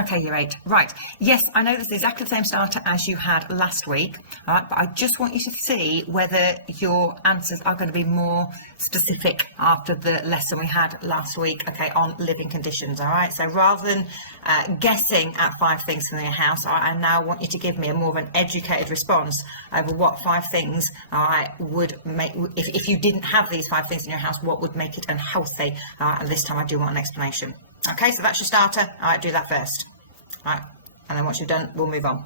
Okay, year 8. Right. Yes, I know this is exactly the same starter as you had last week. All right, but I just want you to see whether your answers are going to be more specific after the lesson we had last week, okay, on living conditions. All right, so rather than guessing at 5 things in your house, I now want you to give me a more of an educated response over what 5 things, all right, would make, if you didn't have these 5 things in your house, what would make it unhealthy. And this time I do want an explanation. Okay, so that's your starter. All right, do that first. All right, and then once you've done, we'll move on.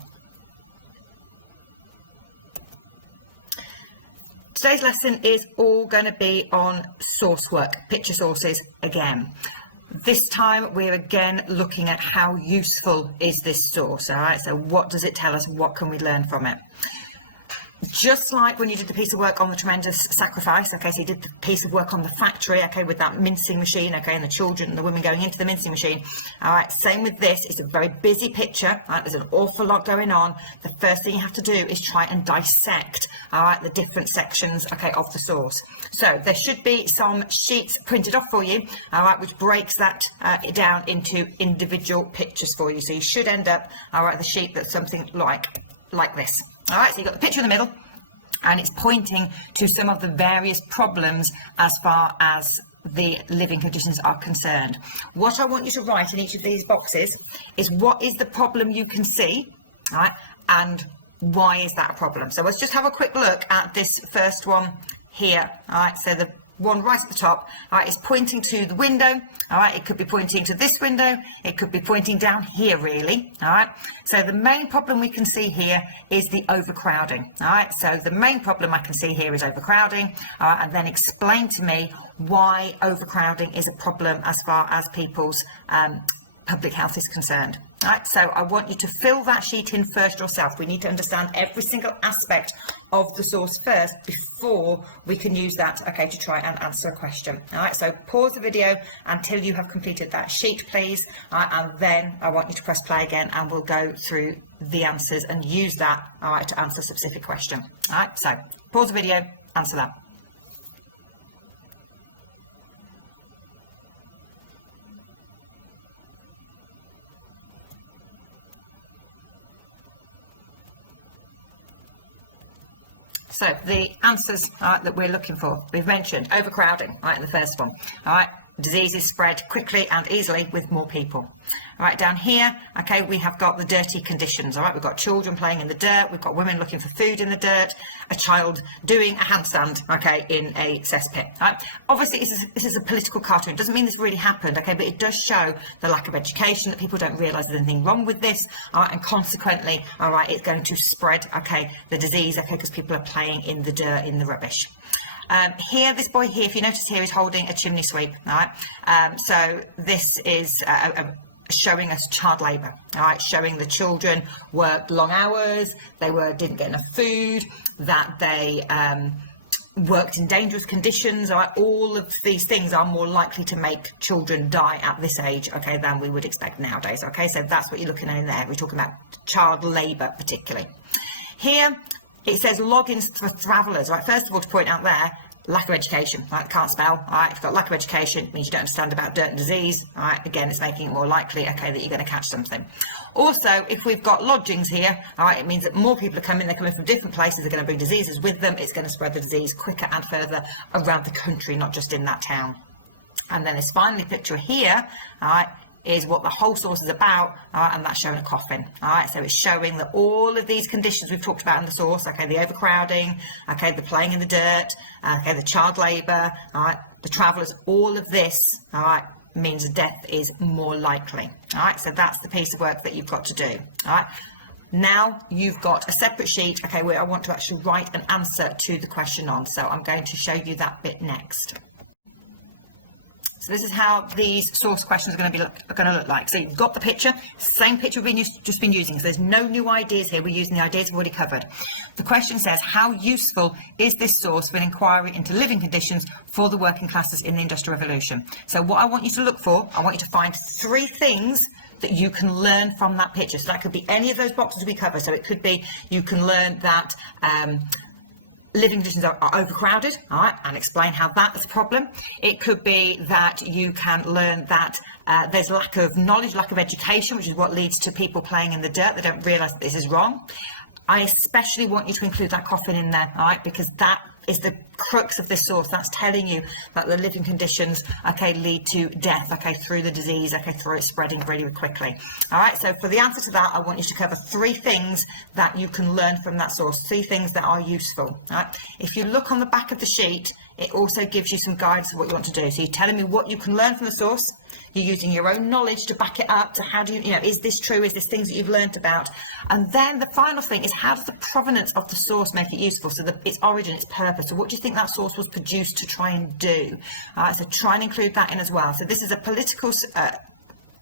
Today's lesson is all going to be on source work, picture sources again. This time we're again looking at how useful is this source. All right, so what does it tell us? What can we learn from it? Just like when you did the piece of work on the tremendous sacrifice, okay, so you did the piece of work on the factory, okay, with that mincing machine, okay, and the children and the women going into the mincing machine. All right, same with this. It's a very busy picture. All right, there's an awful lot going on. The first thing you have to do is try and dissect, all right, the different sections, okay, of the source. So there should be some sheets printed off for you, all right, which breaks that down into individual pictures for you. So you should end up, all right, the sheet that's something like this. All right, so you've got the picture in the middle, and it's pointing to some of the various problems as far as the living conditions are concerned. What I want you to write in each of these boxes is what is the problem you can see, all right, and why is that a problem? So let's just have a quick look at this first one here. All right, so the one right at the top, all right, is pointing to the window. All right, it could be pointing to this window, it could be pointing down here, really. All right, so the main problem we can see here is the overcrowding. All right, so the main problem I can see here is overcrowding. All right, and then explain to me why overcrowding is a problem as far as people's public health is concerned. All right, so I want you to fill that sheet in first yourself. We need to understand every single aspect of the source first before we can use that, okay, to try and answer a question. All right, so pause the video until you have completed that sheet, please. All right, and then I want you to press play again and we'll go through the answers and use that, all right, to answer a specific question. All right, so pause the video, answer that. So the answers that we're looking for, we've mentioned overcrowding, right, in the first one. All right, diseases spread quickly and easily with more people. All right, down here, okay, we have got the dirty conditions. All right, we've got children playing in the dirt, we've got women looking for food in the dirt, a child doing a handstand, okay, in a cesspit. All right, obviously this is a political cartoon. It doesn't mean this really happened, okay, but it does show the lack of education, that people don't realise there's anything wrong with this, all right, and consequently, all right, it's going to spread, okay, the disease, okay, because people are playing in the dirt, in the rubbish. Here, this boy here, if you notice here, is holding a chimney sweep. All right, so this is showing us child labour. All right, showing the children worked long hours, they didn't get enough food, that they worked in dangerous conditions. All right, all of these things are more likely to make children die at this age, okay, than we would expect nowadays. Okay, so that's what you're looking at in there. We're talking about child labour particularly. Here it says logins for travellers. Right, first of all, to point out there, lack of education. Right, can't spell. All right, if you've got lack of education, it means you don't understand about dirt and disease. All right, again, it's making it more likely, okay, that you're going to catch something. Also, if we've got lodgings here, all right, it means that more people are coming. They're coming from different places. They're going to bring diseases with them. It's going to spread the disease quicker and further around the country, not just in that town. And then there's finally a picture here, all right, is what the whole source is about, and that's showing a coffin. All right, so it's showing that all of these conditions we've talked about in the source, okay, the overcrowding, okay, the playing in the dirt, okay, the child labour, all right, the travellers, all of this, all right, means death is more likely. All right, so that's the piece of work that you've got to do. All right, now you've got a separate sheet, okay, where I want to actually write an answer to the question on. So I'm going to show you that bit next. So this is how these source questions are going to look like. So you've got the picture, same picture we've just been using. So there's no new ideas here. We're using the ideas we've already covered. The question says, how useful is this source for an inquiry into living conditions for the working classes in the Industrial Revolution? So what I want you to look for, I want you to find 3 things that you can learn from that picture. So that could be any of those boxes we cover. So it could be you can learn that living conditions are overcrowded, all right, and explain how that is a problem. It could be that you can learn that there's lack of knowledge, lack of education, which is what leads to people playing in the dirt. They don't realise that this is wrong. I especially want you to include that coffin in there, all right, because that is the crux of this source. That's telling you that the living conditions, okay, lead to death, okay, through the disease, okay, through it spreading really quickly. All right, so for the answer to that, I want you to cover 3 things that you can learn from that source, 3 things that are useful. All right, if you look on the back of the sheet, it also gives you some guides of what you want to do. So you're telling me what you can learn from the source. You're using your own knowledge to back it up. So how do you, is this true? Is this things that you've learned about? And then the final thing is, how does the provenance of the source make it useful? So its origin, its purpose. So what do you think that source was produced to try and do? All right, so try and include that in as well. So this is a political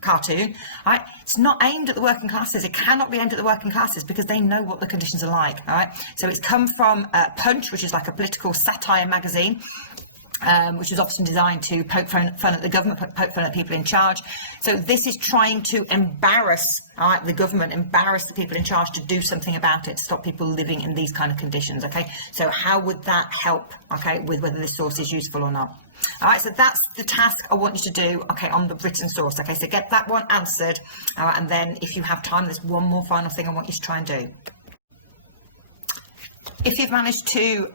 cartoon, right? It's not aimed at the working classes. It cannot be aimed at the working classes because they know what the conditions are like, all right? So it's come from Punch, which is like a political satire magazine, which is often designed to poke fun at the government, poke fun at people in charge. So this is trying to embarrass the government, embarrass the people in charge to do something about it, to stop people living in these kind of conditions, okay? So how would that help, okay, with whether this source is useful or not? All right, so that's the task I want you to do, okay, on the written source, okay? So get that one answered, all right, and then if you have time, there's one more final thing I want you to try and do. If you've managed to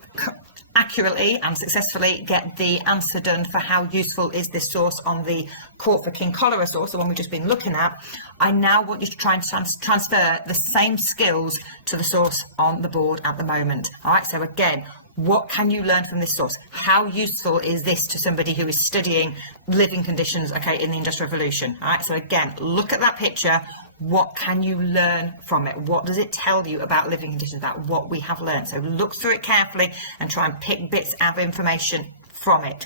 accurately and successfully get the answer done for how useful is this source on the Court for King Cholera source, the one we've just been looking at, I now want you to try and transfer the same skills to the source on the board at the moment. All right, so again, what can you learn from this source? How useful is this to somebody who is studying living conditions, okay, in the Industrial Revolution? All right, so again, look at that picture. What can you learn from it? What does it tell you about living conditions, about what we have learned? So look through it carefully and try and pick bits of information from it.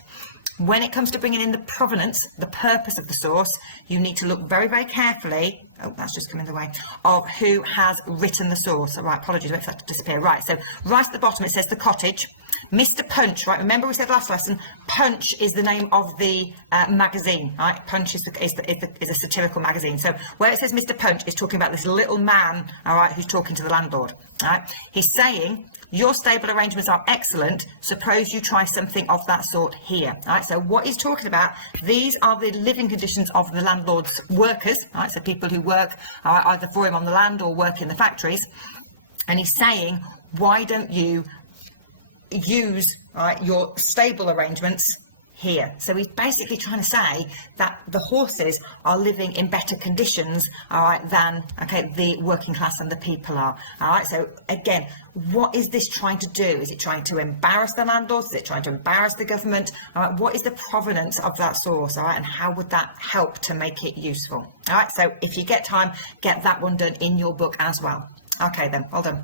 When it comes to bringing in the provenance, the purpose of the source, you need to look very, very carefully, oh, that's just coming the way, of who has written the source. All right, apologies, wait for that to disappear. Right, so right at the bottom it says The Cottage. Mr. Punch, right, remember we said last lesson, Punch is the name of the magazine, right? Punch is a satirical magazine. So where it says Mr. Punch, is talking about this little man, all right, who's talking to the landlord, all right? He's saying, your stable arrangements are excellent. Suppose you try something of that sort here, all right? So what he's talking about, these are the living conditions of the landlord's workers, all right? So people who work either for him on the land or work in the factories. And he's saying, why don't you use your stable arrangements here? So he's basically trying to say that the horses are living in better conditions, all right, than, okay, the working class and the people are. All right, so again, what is this trying to do? Is it trying to embarrass the landlords? Is it trying to embarrass the government? All right, what is the provenance of that source? All right, and how would that help to make it useful? All right, so if you get time, get that one done in your book as well. Okay then, well done.